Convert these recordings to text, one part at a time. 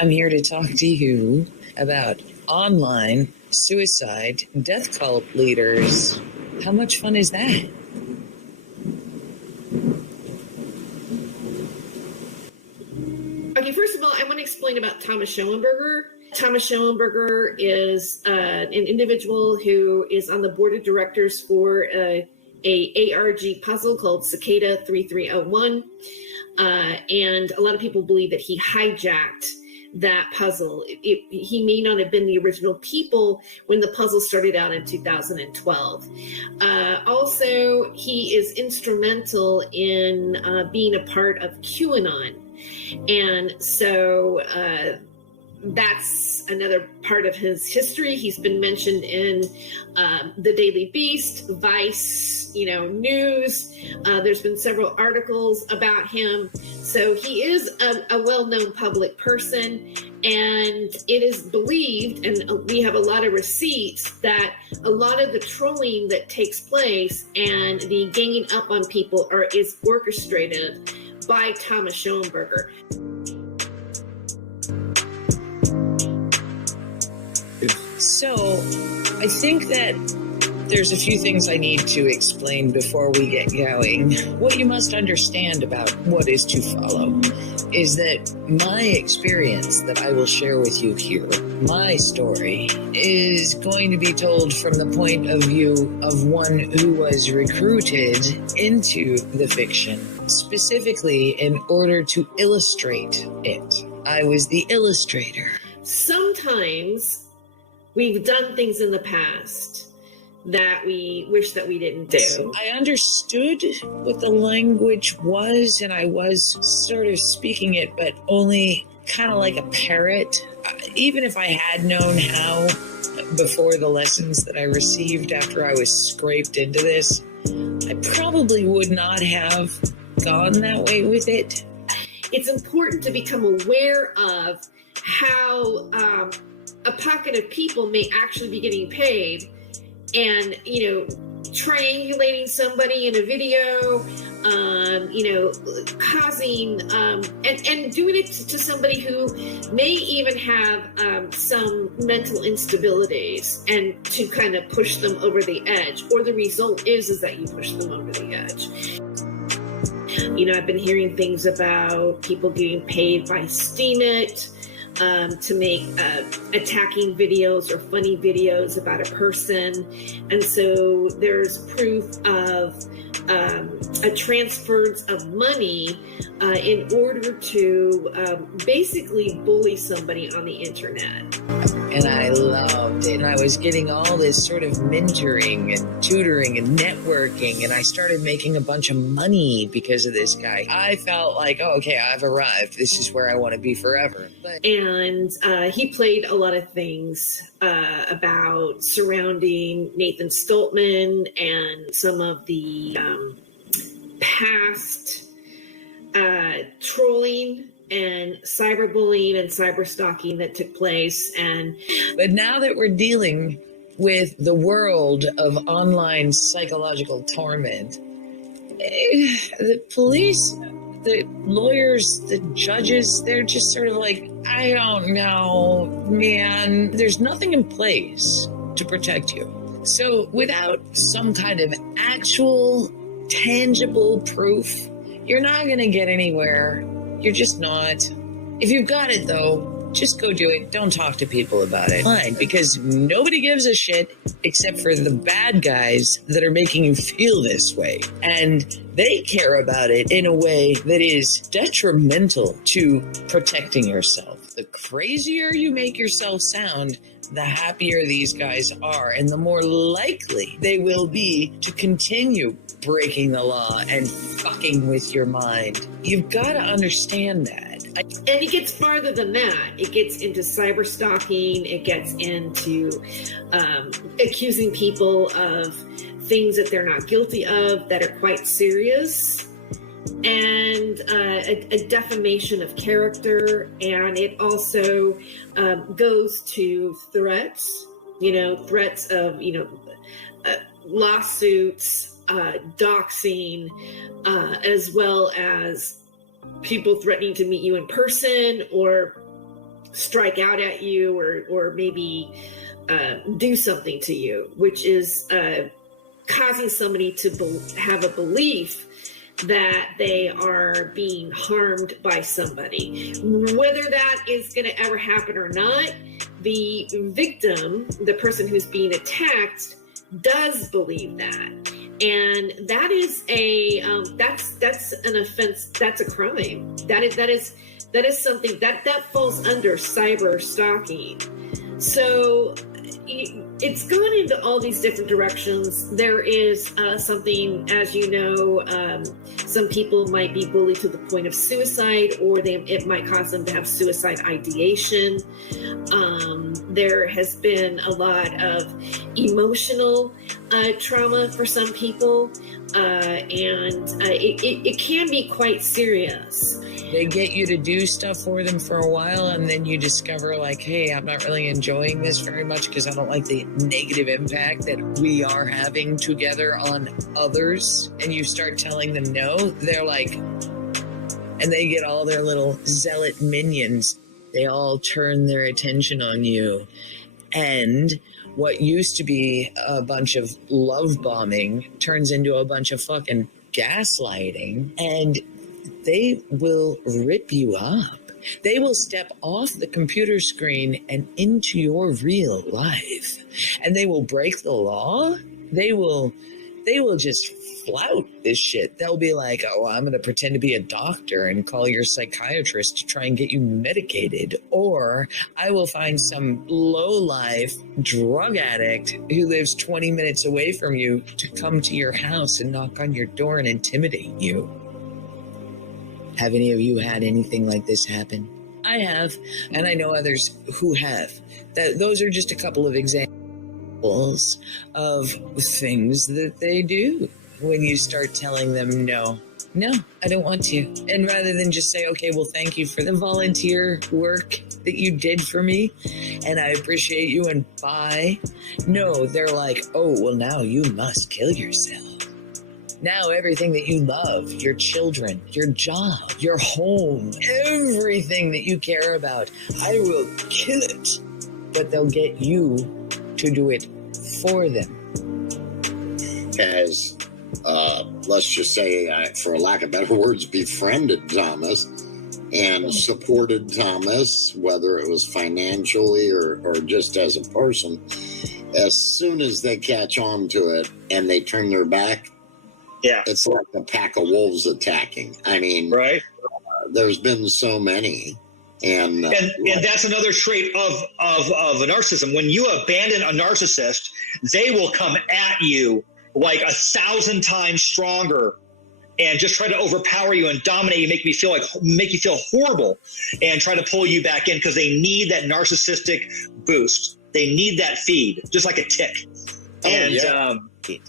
I'm here to talk to you about online suicide death cult leaders. How much fun is that? Okay, first of all, I want to explain about Thomas Schoenberger. Thomas Schoenberger is an individual who is on the board of directors for a ARG puzzle called Cicada 3301. And a lot of people believe that he hijacked that puzzle. He may not have been the original people when the puzzle started out in 2012. Also, he is instrumental in being a part of QAnon. And so that's another part of his history. He's been mentioned in the Daily Beast, Vice, news. There's been several articles about him. So he is a well-known public person, and it is believed, and we have a lot of receipts, that a lot of the trolling that takes place and the ganging up on people is orchestrated by Thomas Schoenberger. So, I think that there's a few things I need to explain before we get going. What you must understand about what is to follow is that my experience that I will share with you here, my story, is going to be told from the point of view of one who was recruited into the fiction, specifically in order to illustrate it. I was the illustrator. Sometimes we've done things in the past that we wish that we didn't do. I understood what the language was, and I was sort of speaking it, but only kind of like a parrot. Even if I had known how before the lessons that I received after I was scraped into this, I probably would not have gone that way with it. It's important to become aware of how a pocket of people may actually be getting paid, and triangulating somebody in a video, causing and doing it to somebody who may even have some mental instabilities, and to kind of push them over the edge, or the result is that you push them over the edge. I've been hearing things about people getting paid by Steemit to make attacking videos or funny videos about a person. And so there's proof of a transference of money in order to basically bully somebody on the internet. And I loved it. And I was getting all this sort of mentoring and tutoring and networking. And I started making a bunch of money because of this guy. I felt like, oh, okay, I've arrived. This is where I want to be forever. And he played a lot of things about surrounding Nathan Stoltman and some of the past trolling and cyberbullying and cyberstalking that took place. But now that we're dealing with the world of online psychological torment, the police, the lawyers, the judges, they're just sort of like, I don't know, man. There's nothing in place to protect you. So without some kind of actual, tangible proof, you're not going to get anywhere. You're just not. If you've got it, though, just go do it. Don't talk to people about it. Fine, because nobody gives a shit except for the bad guys that are making you feel this way. And they care about it in a way that is detrimental to protecting yourself. The crazier you make yourself sound, the happier these guys are, and the more likely they will be to continue breaking the law and fucking with your mind. You've got to understand that. And it gets farther than that. It gets into cyber stalking. It gets into accusing people of things that they're not guilty of that are quite serious, and a defamation of character. And it also goes to threats, threats of, lawsuits, doxing, as well as people threatening to meet you in person, or strike out at you or maybe do something to you, which is causing somebody to have a belief that they are being harmed by somebody. Whether that is going to ever happen or not, the victim, the person who's being attacked, does believe that. And that is that's an offense. That's a crime. That is something that falls under cyber stalking. So it's gone into all these different directions. There is something, as you know, some people might be bullied to the point of suicide, or it might cause them to have suicide ideation. There has been a lot of emotional trauma for some people, and it can be quite serious. They get you to do stuff for them for a while, and then you discover, like, hey, I'm not really enjoying this very much because I don't like the negative impact that we are having together on others. And you start telling them no, they're like, and they get all their little zealot minions. They all turn their attention on you. And what used to be a bunch of love bombing turns into a bunch of fucking gaslighting, and they will rip you up. They will step off the computer screen and into your real life, and they will break the law. They will just flout this shit. They'll be like, oh, I'm going to pretend to be a doctor and call your psychiatrist to try and get you medicated. Or I will find some low-life drug addict who lives 20 minutes away from you to come to your house and knock on your door and intimidate you. Have any of you had anything like this happen? I have, and I know others who have. Those are just a couple of examples of things that they do when you start telling them no, I don't want to. And rather than just say, okay, well, thank you for the volunteer work that you did for me, and I appreciate you, and bye. No, they're like, oh, well, now you must kill yourself. Now everything that you love, your children, your job, your home, everything that you care about, I will kill it. But they'll get you to do it for them. As, let's just say, for lack of better words, befriended Thomas and supported Thomas, whether it was financially or just as a person, as soon as they catch on to it and they turn their back, yeah, it's like a pack of wolves attacking. I mean, right? There's been so many, and that's another trait of a narcissism. When you abandon a narcissist, they will come at you like 1,000 times stronger, and just try to overpower you and dominate you, make you feel horrible, and try to pull you back in because they need that narcissistic boost. They need that feed, just like a tick.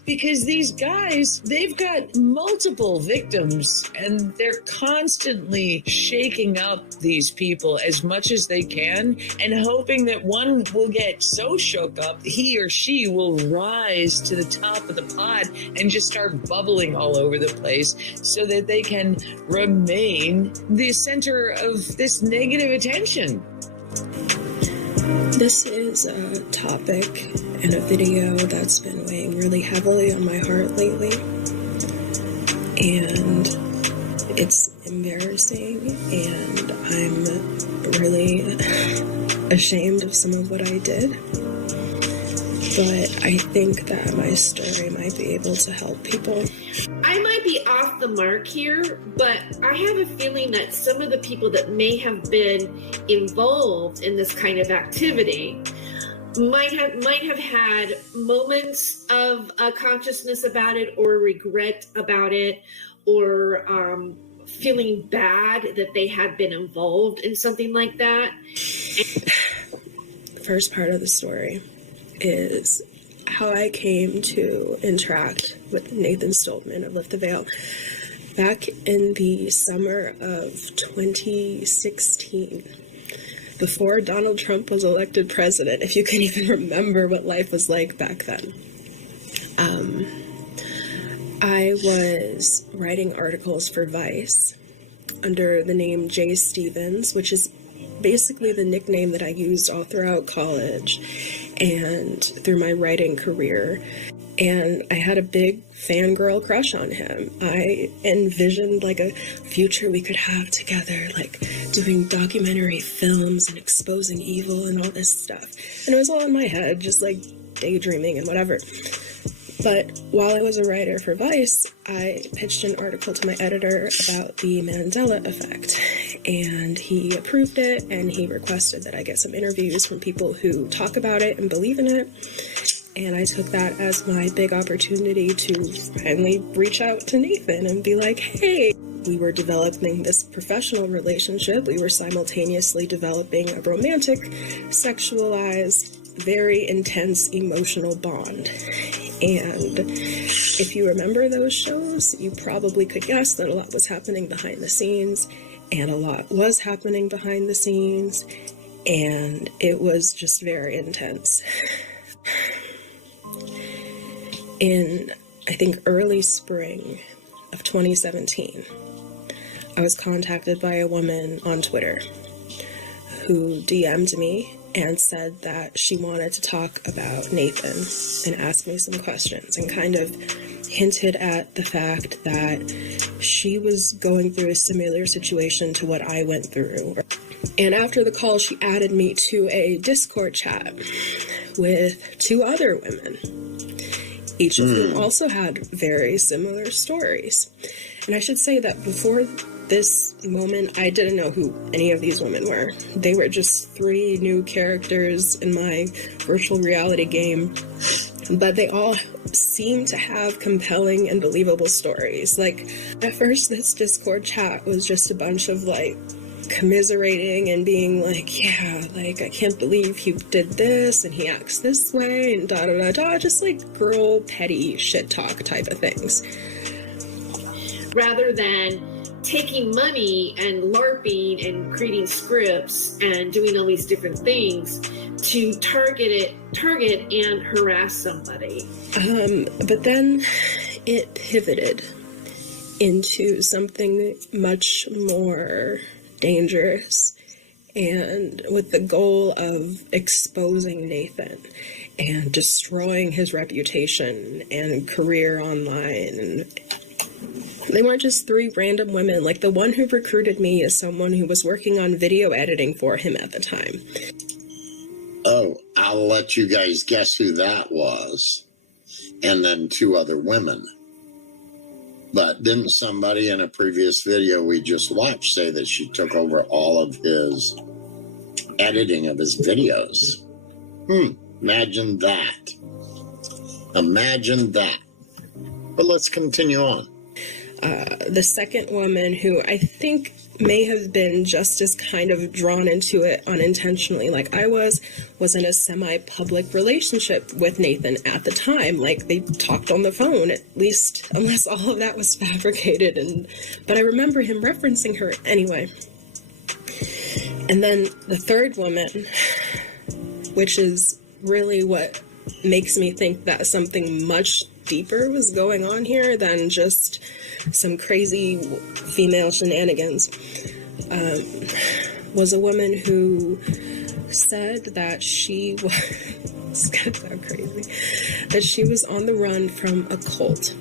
Because these guys, they've got multiple victims, and they're constantly shaking up these people as much as they can and hoping that one will get so shook up, he or she will rise to the top of the pod and just start bubbling all over the place so that they can remain the center of this negative attention. This is a topic and a video that's been weighing really heavily on my heart lately, and it's embarrassing, and I'm really ashamed of some of what I did, but I think that my story might be able to help people. I might be off the mark here, but I have a feeling that some of the people that may have been involved in this kind of activity might have had moments of consciousness about it, or regret about it, or feeling bad that they had been involved in something like that. The first part of the story is how I came to interact with Nathan Stoltman of Lift the Veil back in the summer of 2016, before Donald Trump was elected president, if you can even remember what life was like back then. I was writing articles for Vice under the name Jay Stevens, which is basically the nickname that I used all throughout college and through my writing career. And I had a big fangirl crush on him. I envisioned like a future we could have together, like doing documentary films and exposing evil and all this stuff. And it was all in my head, just like daydreaming and whatever. But while I was a writer for Vice, I pitched an article to my editor about the Mandela effect. And he approved it, and he requested that I get some interviews from people who talk about it and believe in it. And I took that as my big opportunity to finally reach out to Nathan and be like, hey, we were developing this professional relationship. We were simultaneously developing a romantic, sexualized, very intense emotional bond. And if you remember those shows, you probably could guess that a lot was happening behind the scenes, and a lot was happening behind the scenes, and it was just very intense. In, I think, early spring of 2017, I was contacted by a woman on Twitter who DM'd me and said that she wanted to talk about Nathan and ask me some questions, and kind of hinted at the fact that she was going through a similar situation to what I went through. And after the call, she added me to a Discord chat with 2 other women, each of whom also had very similar stories. And I should say that before this moment, I didn't know who any of these women were. They were just 3 new characters in my virtual reality game, but they all seemed to have compelling and believable stories. Like, at first, this Discord chat was just a bunch of, like, commiserating and being like, yeah, like, I can't believe he did this and he acts this way and da-da-da-da, just like girl petty shit talk type of things. Rather than taking money and LARPing and creating scripts and doing all these different things to target and harass somebody. But then it pivoted into something much more dangerous, and with the goal of exposing Nathan and destroying his reputation and career online. And they weren't just 3 random women. Like, the one who recruited me is someone who was working on video editing for him at the time. Oh, I'll let you guys guess who that was. And then 2 other women. But didn't somebody in a previous video we just watched say that she took over all of his editing of his videos? Imagine that. Imagine that. But let's continue on. The second woman, who I think may have been just as kind of drawn into it unintentionally like I was in a semi-public relationship with Nathan at the time. Like, they talked on the phone, at least, unless all of that was fabricated. But I remember him referencing her anyway. And then the third woman, which is really what makes me think that something much deeper was going on here than just some crazy female shenanigans, was a woman who said that she was it's gonna sound crazy, that she was on the run from a cult.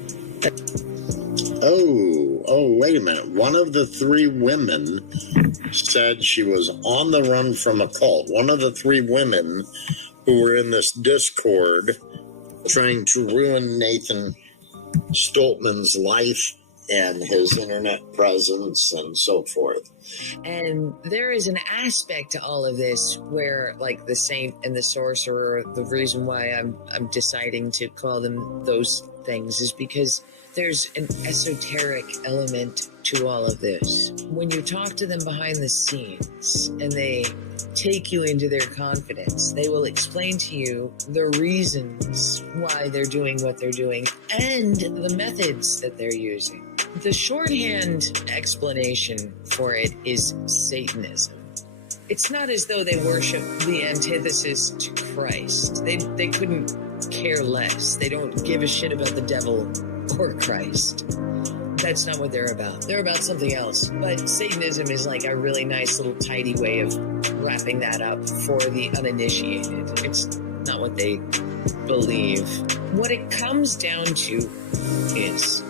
Oh, wait a minute. One of the 3 women said she was on the run from a cult. One of the 3 women who were in this Discord trying to ruin Nathan Stoltman's life and his internet presence and so forth. And there is an aspect to all of this where, like, the saint and the sorcerer, the reason why I'm deciding to call them those things is because there's an esoteric element to all of this. When you talk to them behind the scenes and they take you into their confidence, they will explain to you the reasons why they're doing what they're doing and the methods that they're using. The shorthand explanation for it is Satanism. It's not as though they worship the antithesis to Christ. They couldn't care less. They don't give a shit about the devil or Christ. That's not what they're about. They're about something else. But Satanism is like a really nice little tidy way of wrapping that up for the uninitiated. It's not what they believe. What it comes down to is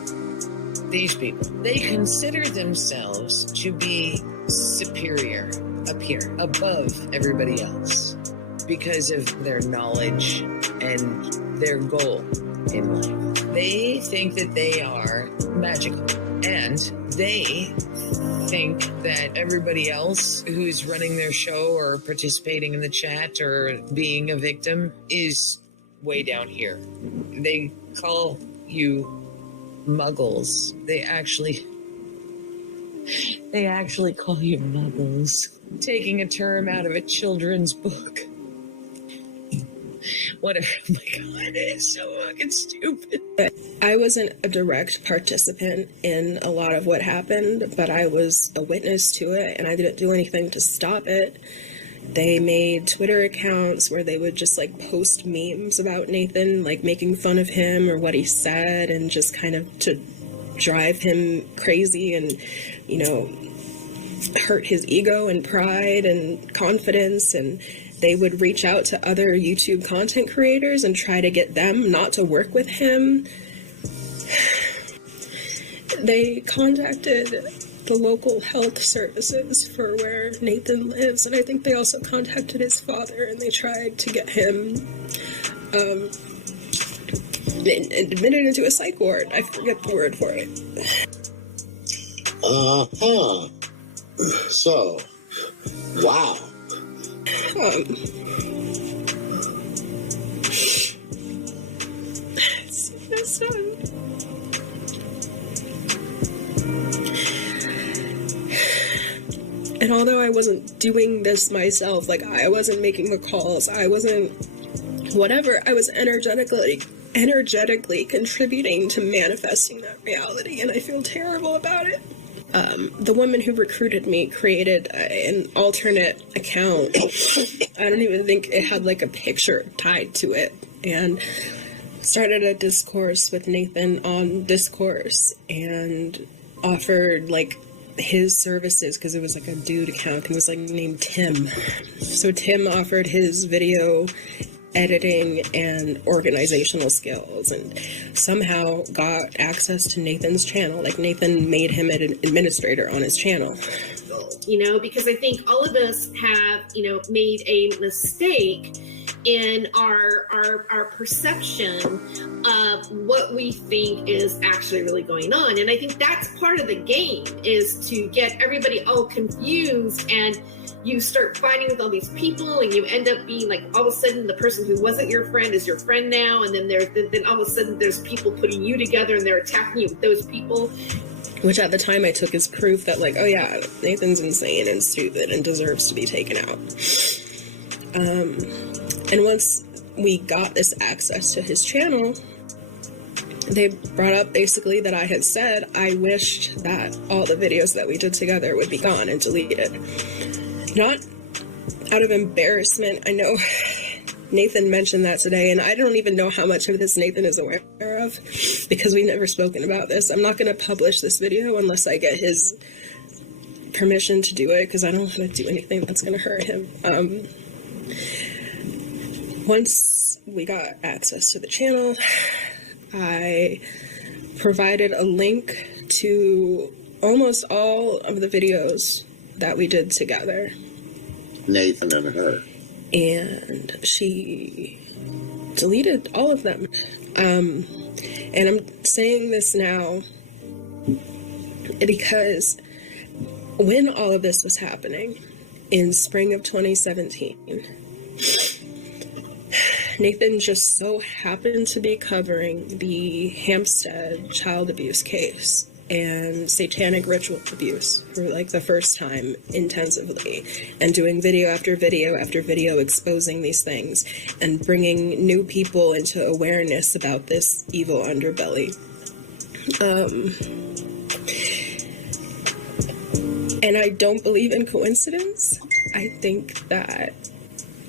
these people. They consider themselves to be superior up here, above everybody else, because of their knowledge and their goal in life. They think that they are magical, and they think that everybody else who's running their show or participating in the chat or being a victim is way down here. They call you muggles. They actually call you muggles. Taking a term out of a children's book. Whatever. Oh my God, it's so fucking stupid. I wasn't a direct participant in a lot of what happened, but I was a witness to it, and I didn't do anything to stop it. They made Twitter accounts where they would just like post memes about Nathan, like making fun of him or what he said, and just kind of to drive him crazy and, you know, hurt his ego and pride and confidence. And they would reach out to other YouTube content creators and try to get them not to work with him. They contacted the local health services for where Nathan lives, and I think they also contacted his father, and they tried to get him admitted into a psych ward. I forget the word for it. Uh-huh. So, wow. It's so sad. And although I wasn't doing this myself, like I wasn't making the calls, I wasn't whatever, I was energetically contributing to manifesting that reality, and I feel terrible about it. The woman who recruited me created an alternate account. I don't even think it had like a picture tied to it, and started a discourse with Nathan on Discourse and offered like his services, because it was like a dude account. He was like named Tim. So Tim offered his video editing and organizational skills, and somehow got access to Nathan's channel. Like Nathan made him an administrator on his channel. You know, because I think all of us have, you know, made a mistake in our perception of what we think is actually really going on. And I think that's part of the game, is to get everybody all confused, and you start fighting with all these people, and you end up being like, all of a sudden the person who wasn't your friend is your friend now, and then all of a sudden there's people putting you together and they're attacking you with those people. Which at the time I took as proof that like, oh yeah, Nathan's insane and stupid and deserves to be taken out. And once we got this access to his channel, they brought up basically that I had said I wished that all the videos that we did together would be gone and deleted. Not out of embarrassment. I know Nathan mentioned that today, and I don't even know how much of this Nathan is aware of, because we've never spoken about this. I'm not going to publish this video unless I get his permission to do it, because I don't want to do anything that's going to hurt him. Once we got access to the channel, I provided a link to almost all of the videos that we did together. Nathan and her. And she deleted all of them. And I'm saying this now because when all of this was happening in spring of 2017, Nathan just so happened to be covering the Hampstead child abuse case and satanic ritual abuse for like the first time intensively, and doing video after video after video exposing these things and bringing new people into awareness about this evil underbelly. And I don't believe in coincidence. I think that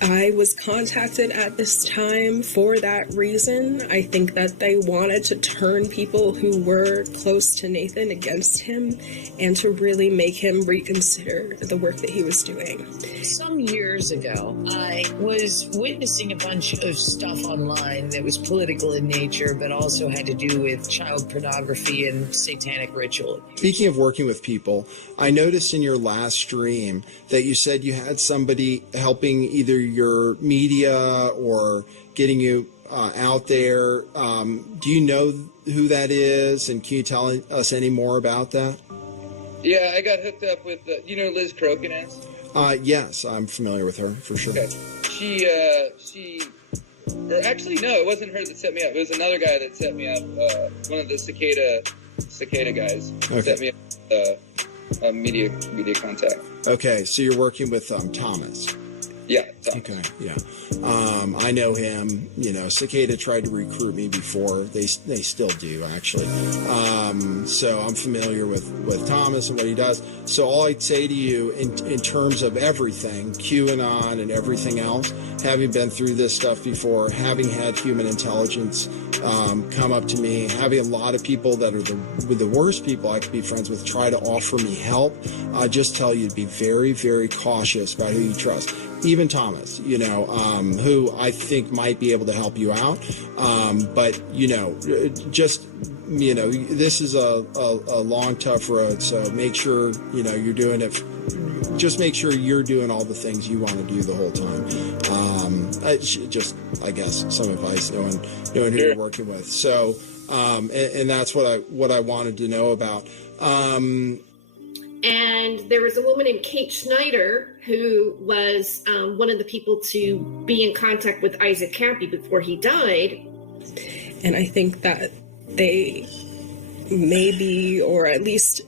I was contacted at this time for that reason. I think that they wanted to turn people who were close to Nathan against him and to really make him reconsider the work that he was doing. Some years ago, I was witnessing a bunch of stuff online that was political in nature, but also had to do with child pornography and satanic ritual. Speaking of working with people, I noticed in your last stream that you said you had somebody helping either your media or getting you out there. Do you know who that is? And can you tell us any more about that? Yeah, I got hooked up with, you know who Liz Crokin is? Yes, I'm familiar with her, for sure. Okay. Or actually, no, it wasn't her that set me up. It was another guy that set me up. One of the cicada guys set me up media contact. Okay, so you're working with Thomas. Yeah. Okay, yeah. I know him. You know, Cicada tried to recruit me before. They still do, actually. So I'm familiar with Thomas and what he does. So all I'd say to you in terms of everything, QAnon and everything else, having been through this stuff before, having had human intelligence come up to me, having a lot of people that are the worst people I could be friends with try to offer me help, I just tell you to be very, very cautious about who you trust. Even Thomas, you know, who I think might be able to help you out. But, you know, just, you know, this is a long, tough road. So make sure, you know, you're doing it. Just make sure you're doing all the things you want to do the whole time. I guess, some advice, knowing who you're working with. So, and that's what I wanted to know about. And there was a woman named Kate Schneider who was one of the people to be in contact with Isaac Campy before he died. And I think that they maybe, or at least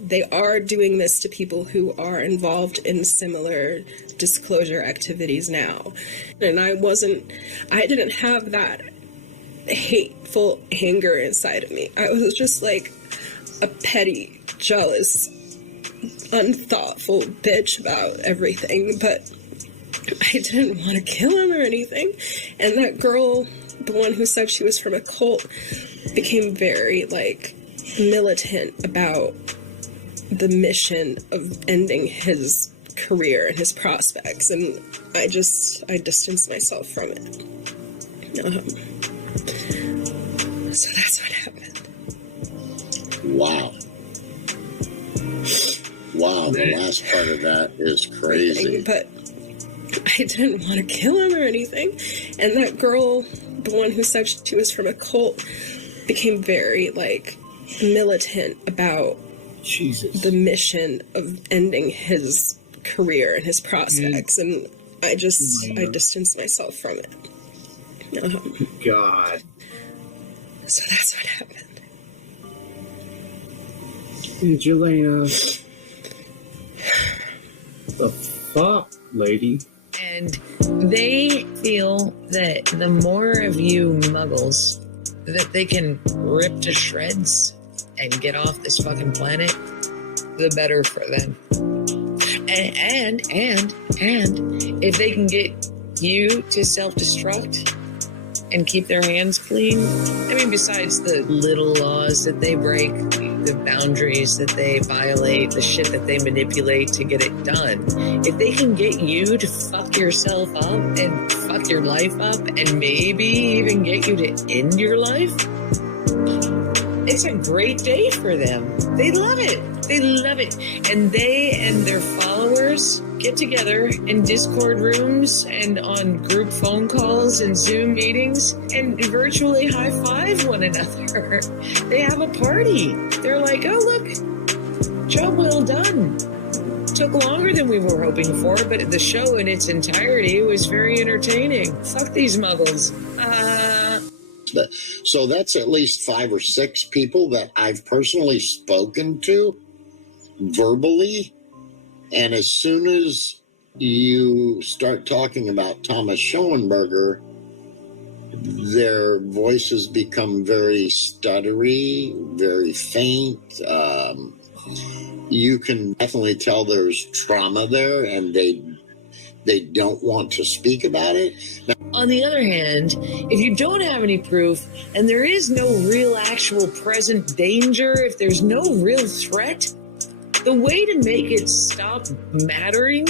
they are doing this to people who are involved in similar disclosure activities now. And I didn't have that hateful anger inside of me. I was just like a petty, jealous, unthoughtful bitch about everything, but I didn't want to kill him or anything. And that girl, the one who said she was from a cult, became very like militant about the mission of ending his career and his prospects, and I distanced myself from it. So that's what happened. Wow, the last part of that is crazy. But I didn't want to kill him or anything. And that girl, the one who said she was from a cult, became very like militant about the mission of ending his career and his prospects, and I distanced myself from it. God. So that's what happened. Jelena. The fuck, lady? And they feel that the more of you muggles that they can rip to shreds and get off this fucking planet, the better for them. And if they can get you to self-destruct and keep their hands clean, I mean, besides the little laws that they break, the boundaries that they violate, the shit that they manipulate to get it done, if they can get you to fuck yourself up and fuck your life up and maybe even get you to end your life, it's a great day for them. They love it. They love it. And they and their followers get together in Discord rooms and on group phone calls and Zoom meetings and virtually high-five one another. They have a party. They're like, oh, look, job well done. Took longer than we were hoping for, but the show in its entirety was very entertaining. Fuck these muggles. So that's at least 5 or 6 people that I've personally spoken to verbally. And as soon as you start talking about Thomas Schoenberger, their voices become very stuttery, very faint. You can definitely tell there's trauma there, and they don't want to speak about it. Now, on the other hand, if you don't have any proof and there is no real actual present danger, if there's no real threat, the way to make it stop mattering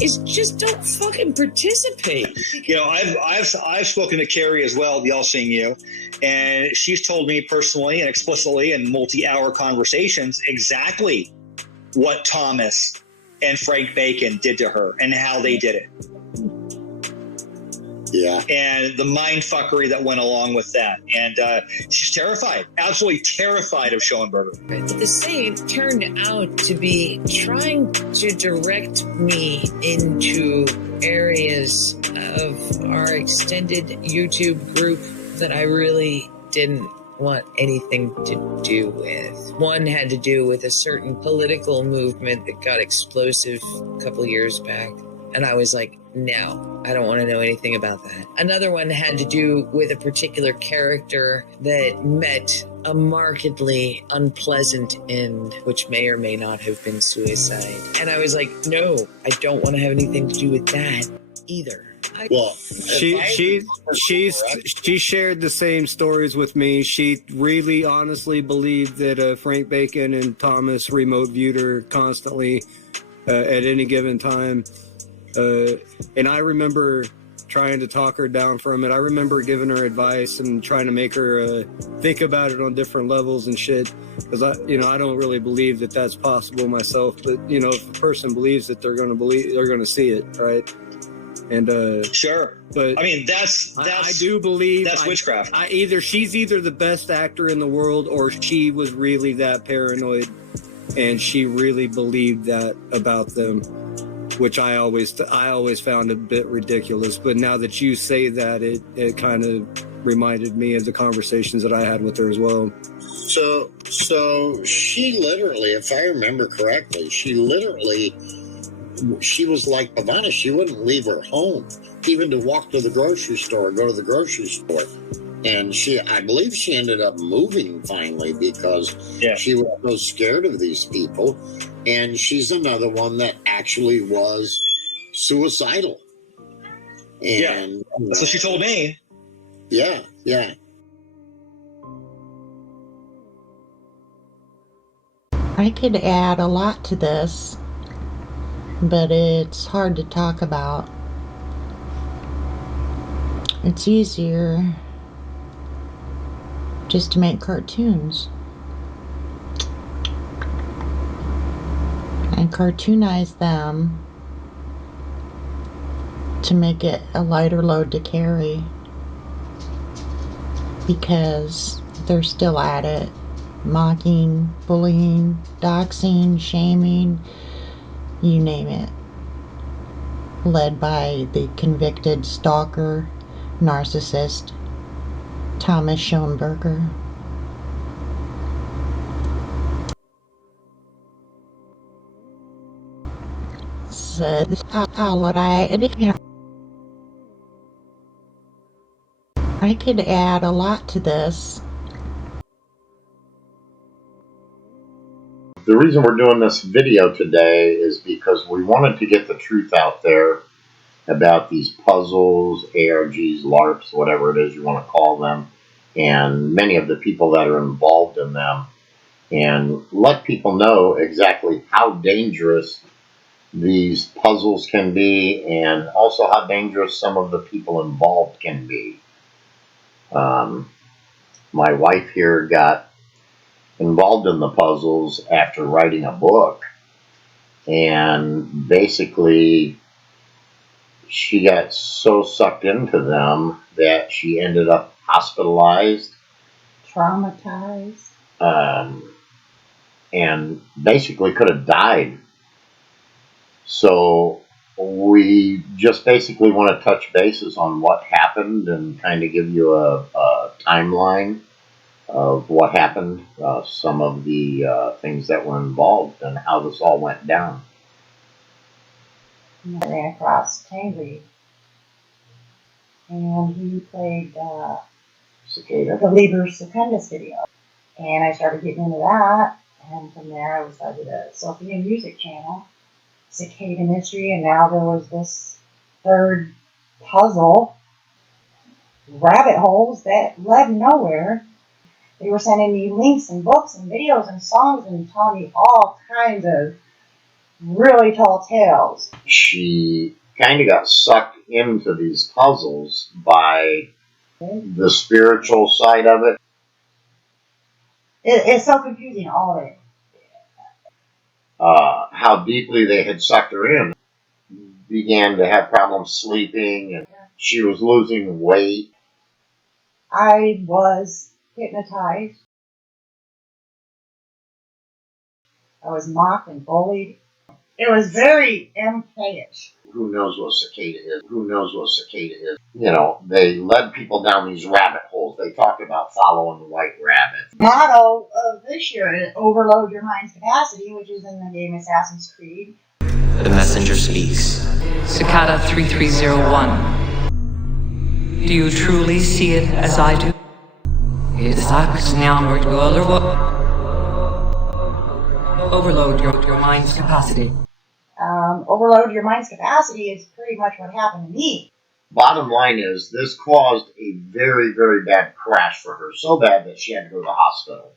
is just don't fucking participate. You know, I've spoken to Carrie as well, the All Seeing You, and she's told me personally and explicitly in multi-hour conversations exactly what Thomas and Frank Bacon did to her and how they did it. yeah. And the mind fuckery that went along with that. And she's terrified, absolutely terrified of Schoenberger. But the saint turned out to be trying to direct me into areas of our extended YouTube group that I really didn't want anything to do with. One had to do with a certain political movement that got explosive a couple years back. And I was like, no, I don't want to know anything about that. Another one had to do with a particular character that met a markedly unpleasant end, which may or may not have been suicide. And I was like, no, I don't want to have anything to do with that either. Well, She shared the same stories with me. She really honestly believed that Frank Bacon and Thomas remote viewed her constantly at any given time. And I remember trying to talk her down from it. I remember giving her advice and trying to make her think about it on different levels and shit. Because I don't really believe that that's possible myself. But if a person believes it, they're going to see it, right? And sure, but I mean that's I do believe that's witchcraft. She's either the best actor in the world, or she was really that paranoid, and she really believed that about them, which I always found a bit ridiculous. But now that you say that, it kind of reminded me of the conversations that I had with her as well. So she literally, if I remember correctly, she was like Pavana. She wouldn't leave her home, even to walk to the grocery store, go to the grocery store. And I believe she ended up moving finally because she was so scared of these people. And she's another one that actually was suicidal. And that's what she told me. Yeah. I could add a lot to this, but it's hard to talk about. It's easier just to make cartoons and cartoonize them to make it a lighter load to carry, because they're still at it, mocking, bullying, doxing, shaming, you name it, led by the convicted stalker, narcissist, Thomas Schoenberger. So this is what I could add a lot to this. The reason we're doing this video today is because we wanted to get the truth out there about these puzzles, ARGs, LARPs, whatever it is you want to call them, and many of the people that are involved in them, and let people know exactly how dangerous these puzzles can be, and also how dangerous some of the people involved can be. My wife here got involved in the puzzles after writing a book, and basically she got so sucked into them that she ended up hospitalized, Traumatized. And basically could have died. So we just basically want to touch bases on what happened and kind of give you a timeline of what happened, some of the things that were involved, and how this all went down. I ran across Tangley, and he played Cicada. the Liber Secundus video, and I started getting into that, and from there I started a Sophia Music channel, Cicada Mystery, and now there was this third puzzle, rabbit holes that led nowhere. They were sending me links and books and videos and songs and telling me all kinds of really tall tales. She kind of got sucked into these puzzles by the spiritual side of it. It's so confusing, all of it. How deeply they had sucked her in. Began to have problems sleeping, and she was losing weight. I was hypnotized. I was mocked and bullied. It was very MK-ish. Who knows what cicada is? Who knows what cicada is? You know, they led people down these rabbit holes. They talked about following the white rabbit. Motto of this year is overload your mind's capacity, which is in the game Assassin's Creed. The messenger speaks. Cicada 3301. Do you truly see it as I do? Overload your mind's capacity. Overload your mind's capacity is pretty much what happened to me. Bottom line is, this caused a very, very bad crash for her. So bad that she had to go to the hospital.